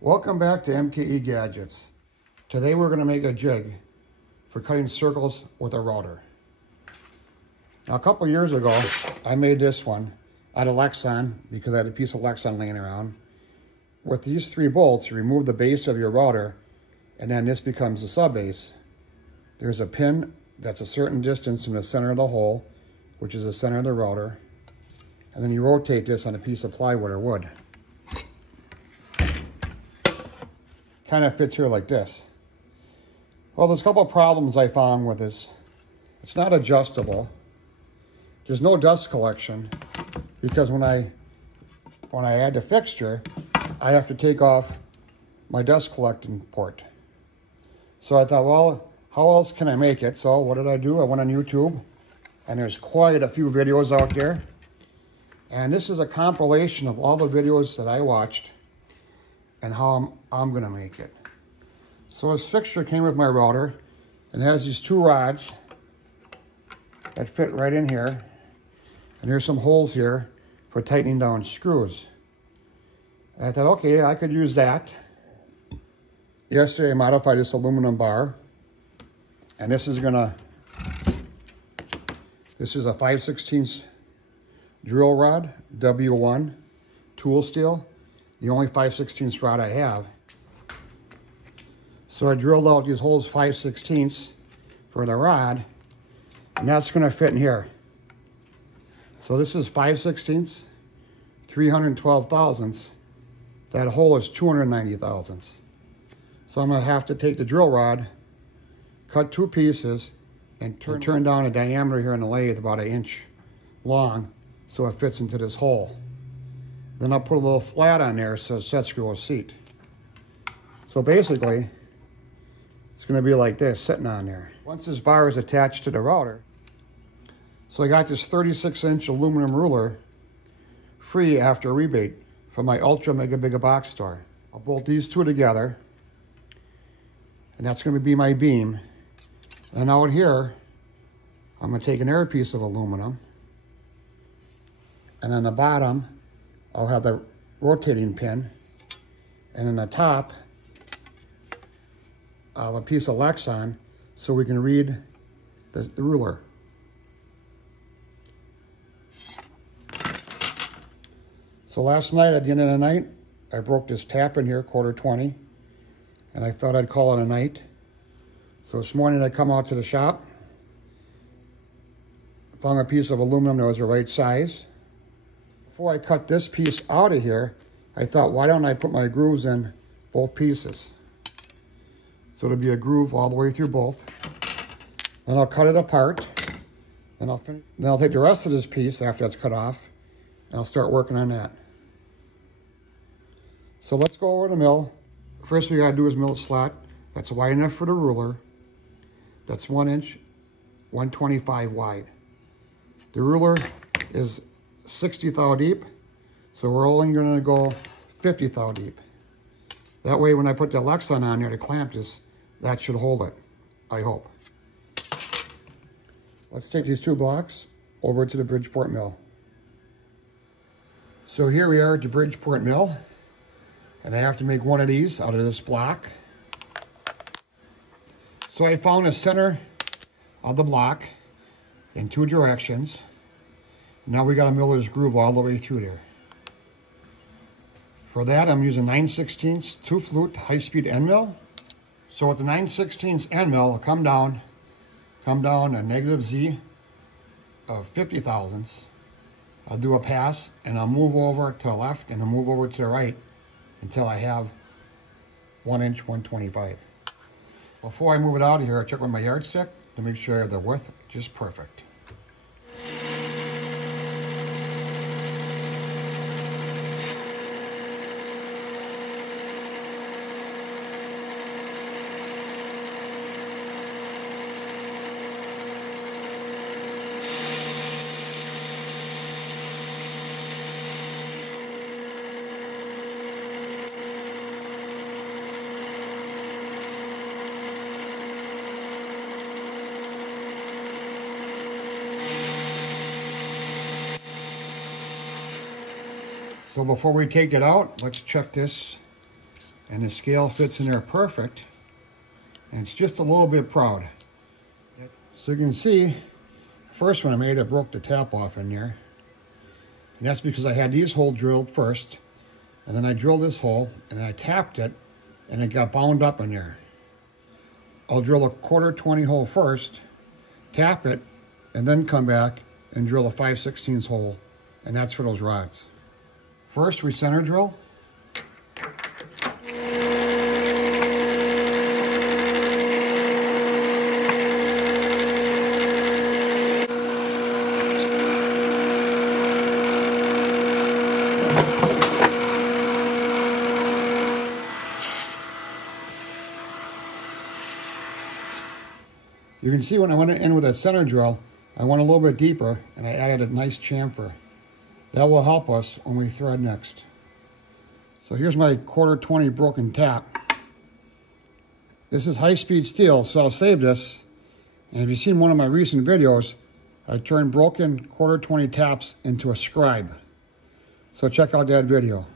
Welcome back to MKE Gadgets. Today we're going to make a jig for cutting circles with a router. Now a couple years ago I made this one out of Lexan because I had a piece of Lexan laying around. With these 3 bolts, you remove the base of your router and then this becomes the sub base. There's a pin that's a certain distance from the center of the hole, which is the center of the router, and then you rotate this on a piece of plywood or wood. Kind of fits here like this. Well, there's a couple of problems I found with this. It's not adjustable. There's no dust collection because when I add the fixture, I have to take off my dust collecting port. So I thought, well, how else can I make it? So what did I do? I went on YouTube, and there's quite a few videos out there. And this is a compilation of all the videos that I watched and how I'm gonna make it. So this fixture came with my router and has these 2 rods that fit right in here. And there's some holes here for tightening down screws. And I thought, okay, I could use that. Yesterday I modified this aluminum bar. And this is a 5/16 drill rod, W1, tool steel. The only 5/16 rod I have. So I drilled out these holes 5/16 for the rod, and that's going to fit in here. So this is 5/16, 312 thousandths. That hole is 290 thousandths. So I'm going to have to take the drill rod, cut 2 pieces, and turn down a diameter here on the lathe about 1 inch long so it fits into this hole. Then I'll put a little flat on there so the set screw will seat. So basically, it's going to be like this, sitting on there. Once this bar is attached to the router, so I got this 36-inch aluminum ruler free after a rebate from my Ultra Mega Big Box store. I'll bolt these 2 together, and that's going to be my beam. And out here, I'm going to take another piece of aluminum, and on the bottom, I'll have the rotating pin, and on the top, I'll have a piece of Lexan so we can read the ruler. So last night, at the end of the night, I broke this tap in here, 1/4-20, and I thought I'd call it a night. So this morning I come out to the shop, found a piece of aluminum that was the right size. Before I cut this piece out of here, I thought, why don't I put my grooves in both pieces? So it'll be a groove all the way through both. Then I'll cut it apart. Then I'll take the rest of this piece after that's cut off, and I'll start working on that. So let's go over to the mill. First we gotta do is mill a slot that's wide enough for the ruler. That's 1 inch, 125 wide. The ruler is 60 thou deep, so we're only going to go 50 thou deep. That way when I put the Lexan on there to clamp this, that should hold it, I hope. Let's take these 2 blocks over to the Bridgeport mill. So here we are at the Bridgeport mill, and I have to make one of these out of this block. So I found the center of the block in 2 directions. Now we got a miller's groove all the way through there. For that, I'm using 9/16 2-flute high-speed end mill. So with the 9/16 end mill, I'll come down a -Z of 50 thousandths. I'll do a pass, and I'll move over to the left, and I'll move over to the right until I have 1 inch, 125. Before I move it out of here, I check with my yardstick to make sure I have the width just perfect. So before we take it out, let's check this And the scale fits in there perfect. And it's just a little bit proud. So you can see, first one I made, I broke the tap off in there. And that's because I had these holes drilled first. And then I drilled this hole and I tapped it and it got bound up in there. I'll drill a 1/4 hole first, tap it, and then come back and drill a 5/16 hole. And that's for those rods. First, we center drill. You can see when I went in with that center drill, I went a little bit deeper and I added a nice chamfer. That will help us when we thread next. So here's my 1/4 broken tap. This is high-speed steel, so I'll save this. And if you've seen one of my recent videos, I turned broken 1/4 taps into a scribe. So check out that video.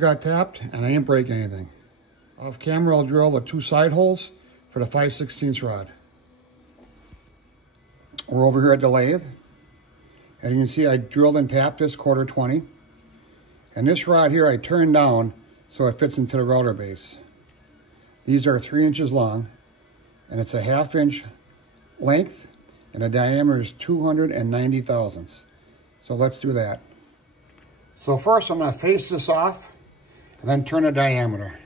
Got tapped and I didn't break anything. Off camera, I'll drill the 2 side holes for the 5/16 rod. We're over here at the lathe, and you can see I drilled and tapped this 1/4. And this rod here I turned down so it fits into the router base. These are 3 inches long, and it's a 1/2 inch length, and the diameter is 290 thousandths. So let's do that. So first I'm going to face this off and then turn the diameter.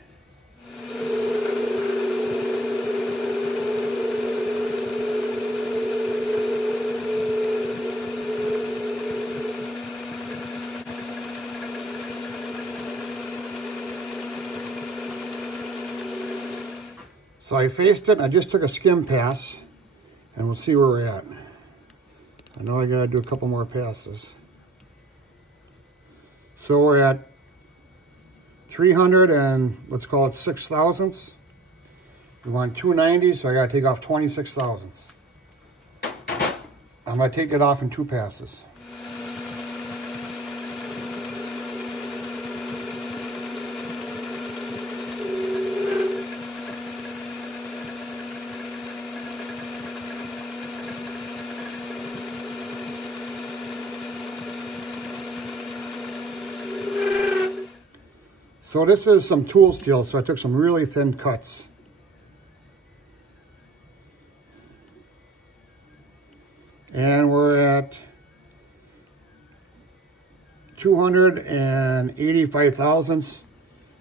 So I faced it and I just took a skim pass and we'll see where we're at. I know I gotta do a couple more passes. So we're at 300 and let's call it 6 thousandths. We want 290, so I gotta take off 26 thousandths. I'm gonna take it off in 2 passes. So this is some tool steel, so I took some really thin cuts. And we're at 285 thousandths.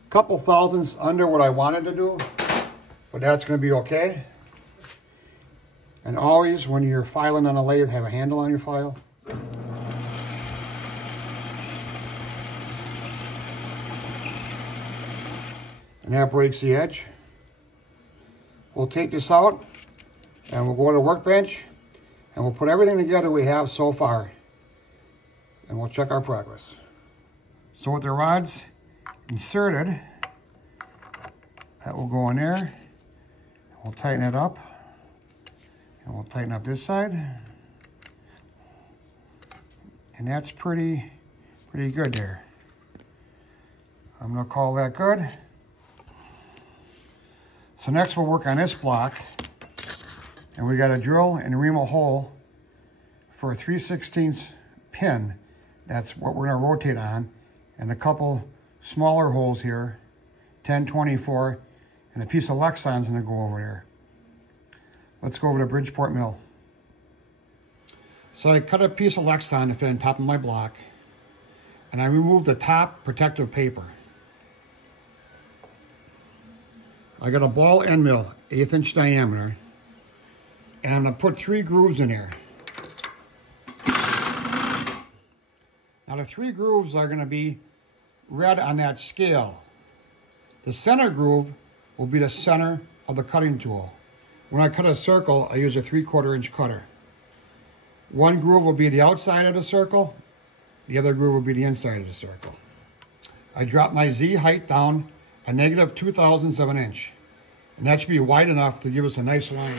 Couple thousandths under what I wanted to do, but that's going to be okay. And always, when you're filing on a lathe, have a handle on your file. And that breaks the edge. We'll take this out and we'll go to the workbench and we'll put everything together we have so far and we'll check our progress. So with the rods inserted, that will go in there. We'll tighten it up and we'll tighten up this side. And that's pretty good there. I'm gonna call that good. So next we'll work on this block, and we got to drill and ream a hole for a 3/16 pin. That's what we're going to rotate on, and a couple smaller holes here, 1024, and a piece of Lexon's going to go over there. Let's go over to Bridgeport Mill. So I cut a piece of Lexon to fit on top of my block, and I removed the top protective paper. I got a ball end mill, 1/8 inch diameter, and I'm gonna put 3 grooves in there. Now the 3 grooves are gonna be red on that scale. The center groove will be the center of the cutting tool. When I cut a circle, I use a 3/4 inch cutter. One groove will be the outside of the circle, the other groove will be the inside of the circle. I drop my Z height down a -2 thousandths of an inch. And that should be wide enough to give us a nice line.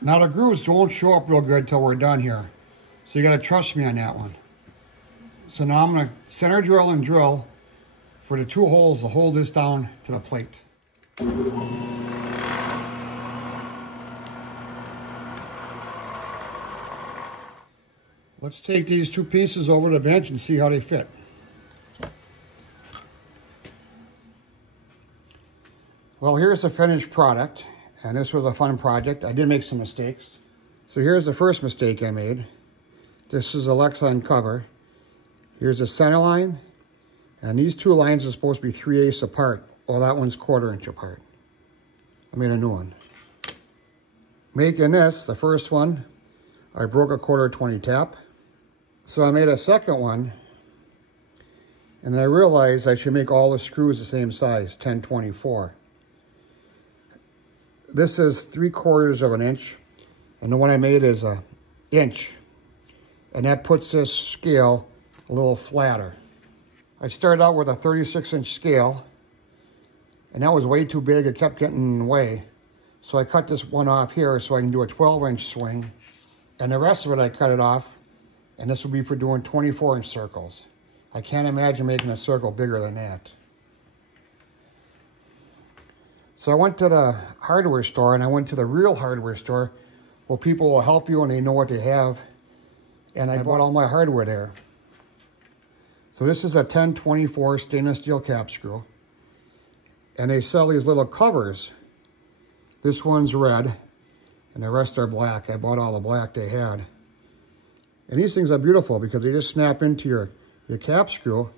Now the grooves won't show up real good till we're done here. So you gotta trust me on that one. So now I'm gonna center drill and drill for the 2 holes to hold this down to the plate. Let's take these 2 pieces over the bench and see how they fit. Well, here's the finished product, and this was a fun project. I did make some mistakes. So here's the first mistake I made. This is a Lexan cover. Here's the center line, and these 2 lines are supposed to be 3/8 apart. Well, that one's 1/4 inch apart. I made a new one. Making this, the first one, I broke a 1/4 20 tap. So I made a second one, and then I realized I should make all the screws the same size, 10/24. This is 3/4 of an inch, and the one I made is an inch, and that puts this scale a little flatter. I started out with a 36-inch scale, and that was way too big. It kept getting in the way, so I cut this one off here so I can do a 12-inch swing, and the rest of it I cut it off, and this will be for doing 24-inch circles. I can't imagine making a circle bigger than that. So I went to the hardware store, and I went to the real hardware store where people will help you and they know what they have. And I bought all my hardware there. So this is a 10/24 stainless steel cap screw. And they sell these little covers. This one's red, and the rest are black. I bought all the black they had. And these things are beautiful because they just snap into your cap screw,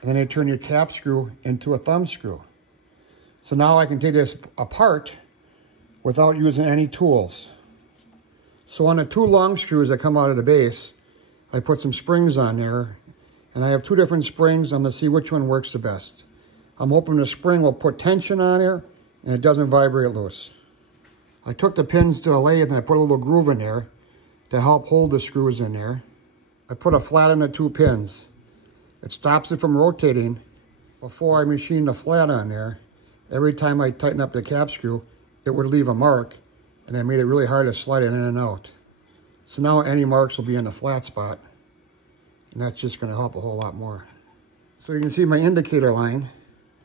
and then they turn your cap screw into a thumb screw. So now I can take this apart without using any tools. So on the 2 long screws that come out of the base, I put some springs on there, and I have 2 different springs. I'm gonna see which one works the best. I'm hoping the spring will put tension on there and it doesn't vibrate loose. I took the pins to the lathe and I put a little groove in there to help hold the screws in there. I put a flat in the 2 pins. It stops it from rotating. Before I machine the flat on there, every time I tighten up the cap screw, it would leave a mark, and that made it really hard to slide it in and out. So now any marks will be in the flat spot, and that's just going to help a whole lot more. So you can see my indicator line.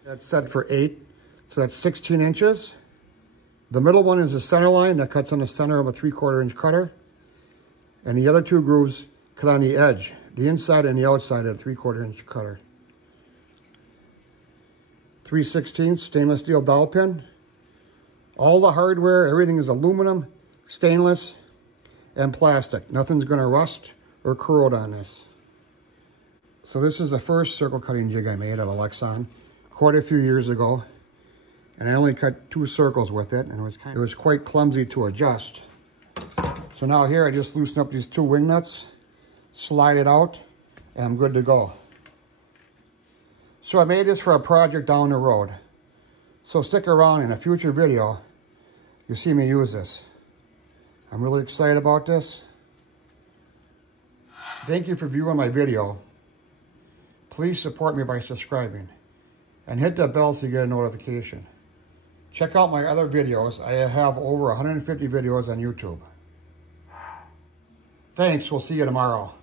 That's set for 8, so that's 16 inches. The middle one is the center line that cuts on the center of a 3/4 inch cutter, and the other 2 grooves cut on the edge, the inside and the outside of a 3/4 inch cutter. 3/16 stainless steel dowel pin. All the hardware, everything is aluminum, stainless, and plastic. Nothing's going to rust or corrode on this. So this is the first circle cutting jig I made out of Lexan quite a few years ago. And I only cut 2 circles with it, and it was quite clumsy to adjust. So now here I just loosen up these 2 wing nuts, slide it out, and I'm good to go. So I made this for a project down the road. So stick around, in a future video, you'll see me use this. I'm really excited about this. Thank you for viewing my video. Please support me by subscribing and hit that bell so you get a notification. Check out my other videos. I have over 150 videos on YouTube. Thanks, we'll see you tomorrow.